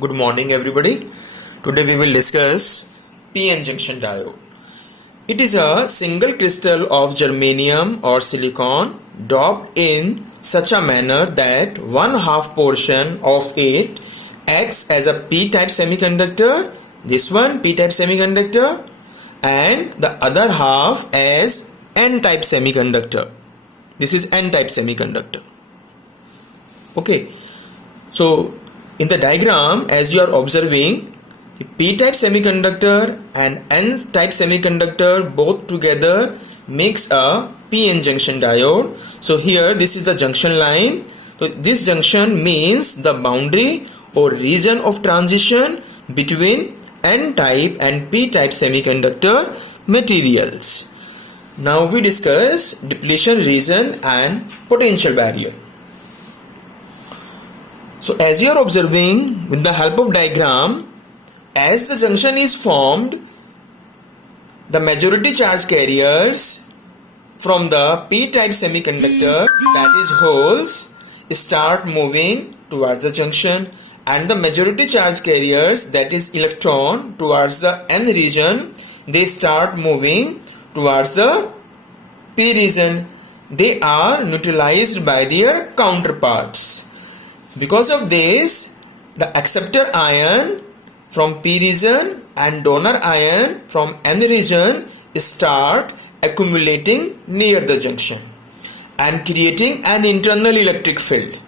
Good morning everybody. Today we will discuss PN junction diode. It is a single crystal of germanium or silicon doped in such a manner that one half portion of it acts as a p-type semiconductor, this one p-type semiconductor, and the other half as n-type semiconductor. This is n-type semiconductor. Okay, so in the diagram, as you are observing, the p-type semiconductor and n-type semiconductor both together makes a PN junction diode. So here this is the junction line. So this junction means the boundary or region of transition between n-type and p-type semiconductor materials. Now we discuss depletion region and potential barrier. So as you are observing with the help of diagram, as the junction is formed, the majority charge carriers from the p-type semiconductor, that is holes, start moving towards the junction, and the majority charge carriers, that is electron, towards the n region, they start moving towards the p region. They are neutralized by their counterparts. Because of this, the acceptor ion from p region and donor ion from n region start accumulating near the junction and creating an internal electric field.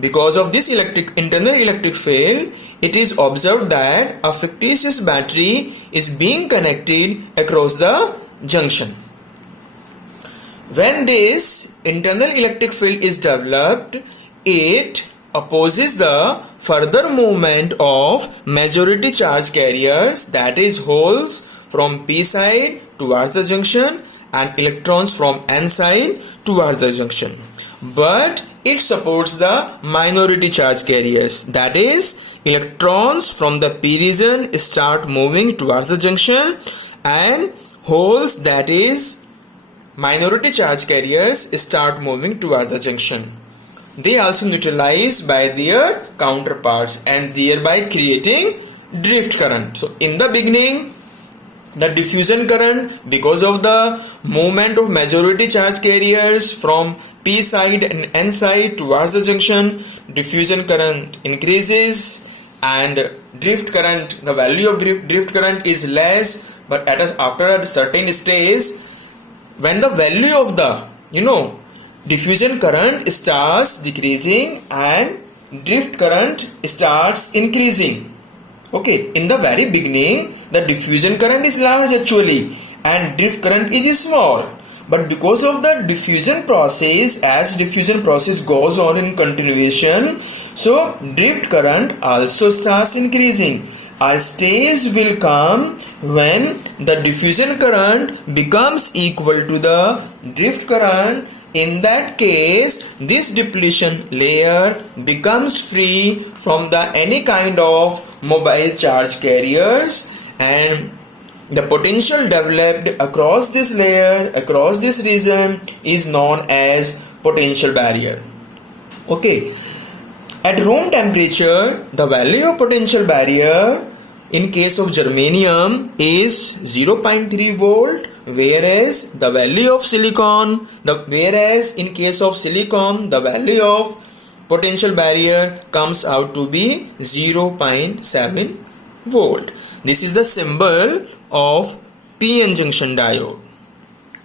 Because of this internal electric field, it is observed that a fictitious battery is being connected across the junction. When this internal electric field is developed, it opposes the further movement of majority charge carriers, that is holes from p side towards the junction and electrons from n side towards the junction. But it supports the minority charge carriers, that is electrons from the p region start moving towards the junction and holes, that is minority charge carriers, start moving towards the junction. They also neutralize by their counterparts and thereby creating drift current. So in the beginning, the diffusion current, because of the movement of majority charge carriers from p side and n side towards the junction, diffusion current increases and drift current, the value of drift current is less, but after a certain stage, when the value of the diffusion current starts decreasing and drift current starts increasing. Okay, in the very beginning, the diffusion current is large actually and drift current is small. But because of the diffusion process, as diffusion process goes on in continuation, so drift current also starts increasing. A stage will come when the diffusion current becomes equal to the drift current. In that case, this depletion layer becomes free from any kind of mobile charge carriers, and the potential developed across this layer, across this region, is known as potential barrier. Okay, at room temperature, the value of potential barrier in case of germanium is 0.3 volt, whereas the value of silicon, whereas in case of silicon, the value of potential barrier comes out to be 0.7 volt. This is the symbol of PN junction diode.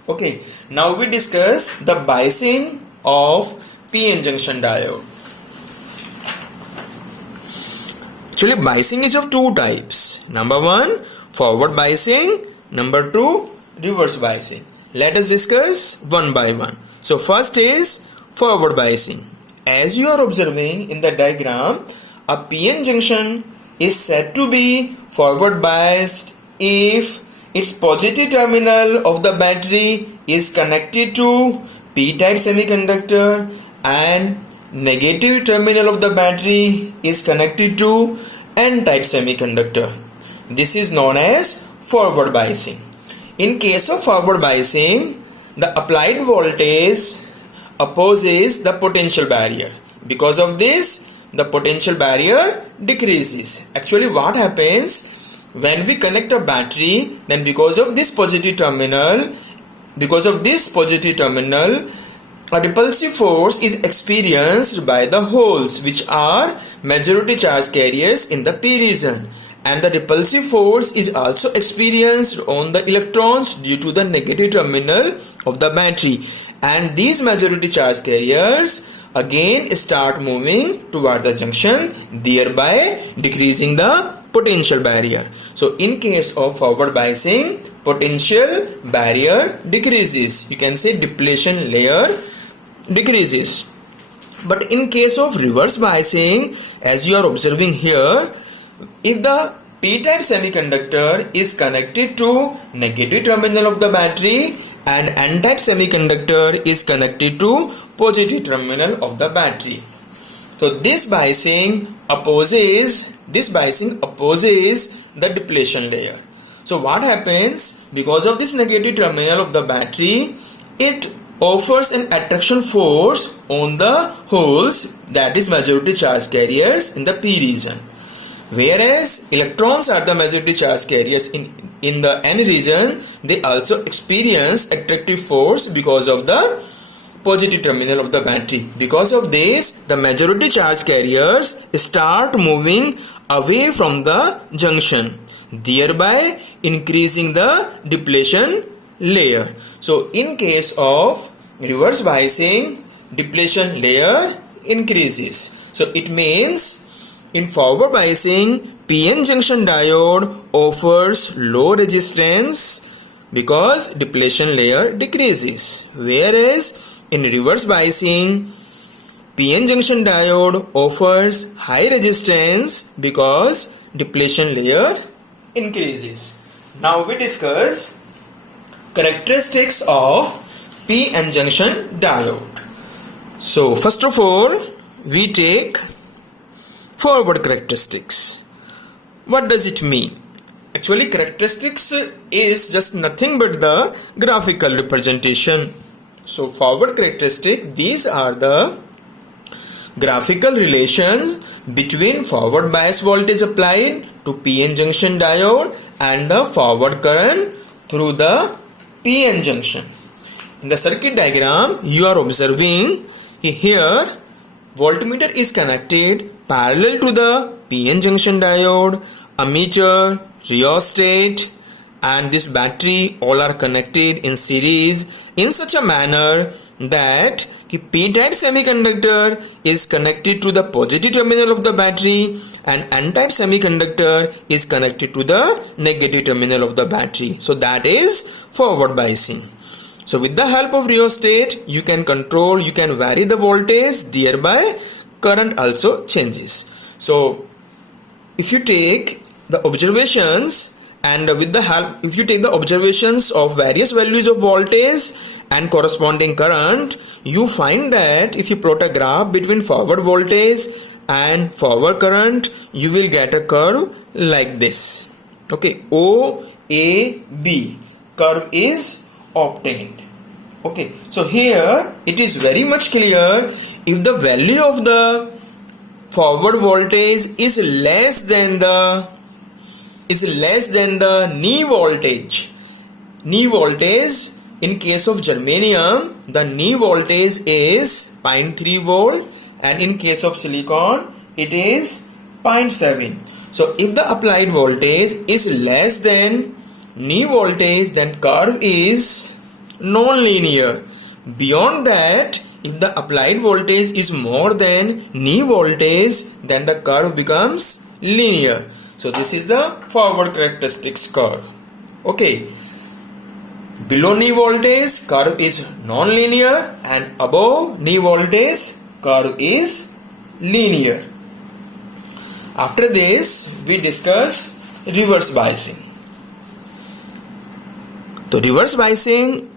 Okay, now we discuss the biasing of PN junction diode. Actually, biasing is of two types. Number one, forward biasing. Number two, reverse biasing. Let us discuss one by one. So first is forward biasing. As you are observing in the diagram, a PN junction is said to be forward biased if its positive terminal of the battery is connected to p-type semiconductor and negative terminal of the battery is connected to n-type semiconductor. This is known as forward biasing. In case of forward biasing, the applied voltage opposes the potential barrier. Because of this, the potential barrier decreases. Actually, what happens when we connect a battery, then because of this positive terminal, a repulsive force is experienced by the holes, which are majority charge carriers in the p region, and the repulsive force is also experienced on the electrons due to the negative terminal of the battery, and these majority charge carriers again start moving toward the junction, thereby decreasing the potential barrier. So in case of forward biasing, potential barrier decreases. You can say depletion layer decreases. But in case of reverse biasing, as you are observing here, if the p-type semiconductor is connected to negative terminal of the battery and n-type semiconductor is connected to positive terminal of the battery, so this biasing opposes the depletion layer. So what happens? Because of this negative terminal of the battery, it offers an attraction force on the holes, that is majority charge carriers in the p region, whereas electrons are the majority charge carriers in the n region. They also experience attractive force because of the positive terminal of the battery. Because of this, the majority charge carriers start moving away from the junction, thereby increasing the depletion layer. So in case of reverse biasing, depletion layer increases. So it means in forward biasing, PN junction diode offers low resistance because depletion layer decreases, whereas in reverse biasing, PN junction diode offers high resistance because depletion layer increases. Now we discuss characteristics of PN junction diode. So first of all, we take forward characteristics. What does it mean? Actually, characteristics is just nothing but the graphical representation. So forward characteristic, these are the graphical relations between forward bias voltage applied to PN junction diode and the forward current through the PN junction. In the circuit diagram, you are observing here voltmeter is connected parallel to the PN junction diode, ammeter, rheostat and this battery all are connected in series in such a manner that p-type semiconductor is connected to the positive terminal of the battery and n-type semiconductor is connected to the negative terminal of the battery. So that is forward biasing. So with the help of rheostat, you can vary the voltage, thereby current also changes. So if you take the observations and if you take the observations of various values of voltage and corresponding current, you find that if you plot a graph between forward voltage and forward current, you will get a curve like this. Okay, OAB curve is obtained. Okay, so here it is very much clear, if the value of the forward voltage is less than the knee voltage. Knee voltage, in case of germanium, the knee voltage is 0.3 volt and in case of silicon it is 0.7. So if the applied voltage is less than knee voltage, then curve is non-linear. Beyond that, if the applied voltage is more than knee voltage, then the curve becomes linear. So this is the forward characteristics curve. Okay, below knee voltage curve is non-linear and above knee voltage curve is linear. After this, we discuss reverse biasing. So reverse biasing,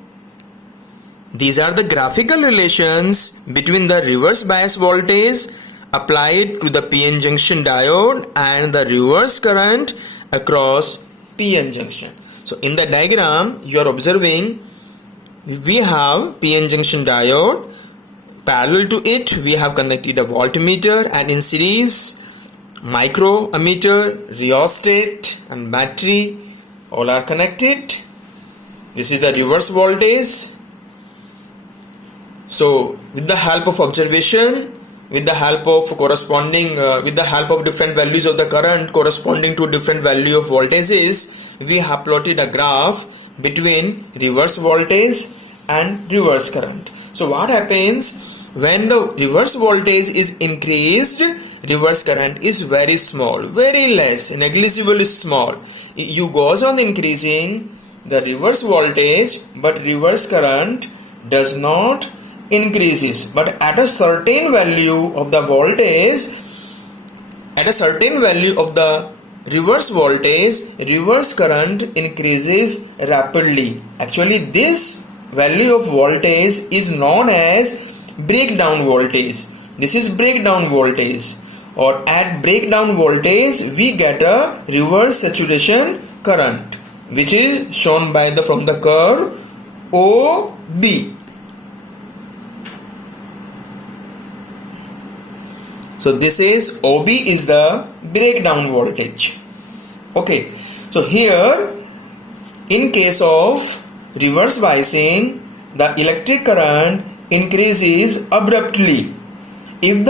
these are the graphical relations between the reverse bias voltage applied to the PN junction diode and the reverse current across PN junction. So in the diagram you are observing, we have PN junction diode parallel to it we have connected a voltmeter, and in series microammeter, rheostat and battery all are connected. This is the reverse voltage. So with the help of observation, with the help of different values of the current corresponding to different value of voltages, we have plotted a graph between reverse voltage and reverse current. So what happens when the reverse voltage is increased? Reverse current is very small, very less, negligibly small. You goes on increasing the reverse voltage, but reverse current does not increases. But at a certain value of the voltage, at a certain value of the reverse voltage, reverse current increases rapidly. Actually, this value of voltage is known as breakdown voltage. This is breakdown voltage, or at breakdown voltage we get a reverse saturation current, which is shown by from the curve OB. So this is OB is the breakdown voltage. Okay, so here in case of reverse biasing, the electric current increases abruptly. If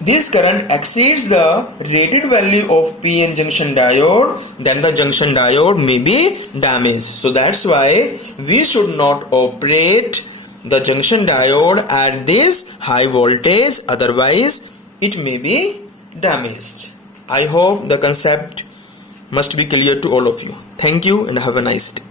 this current exceeds the rated value of PN junction diode, then the junction diode may be damaged. So that's why we should not operate the junction diode at this high voltage, otherwise it may be damaged. I hope the concept must be clear to all of you. Thank you and have a nice day.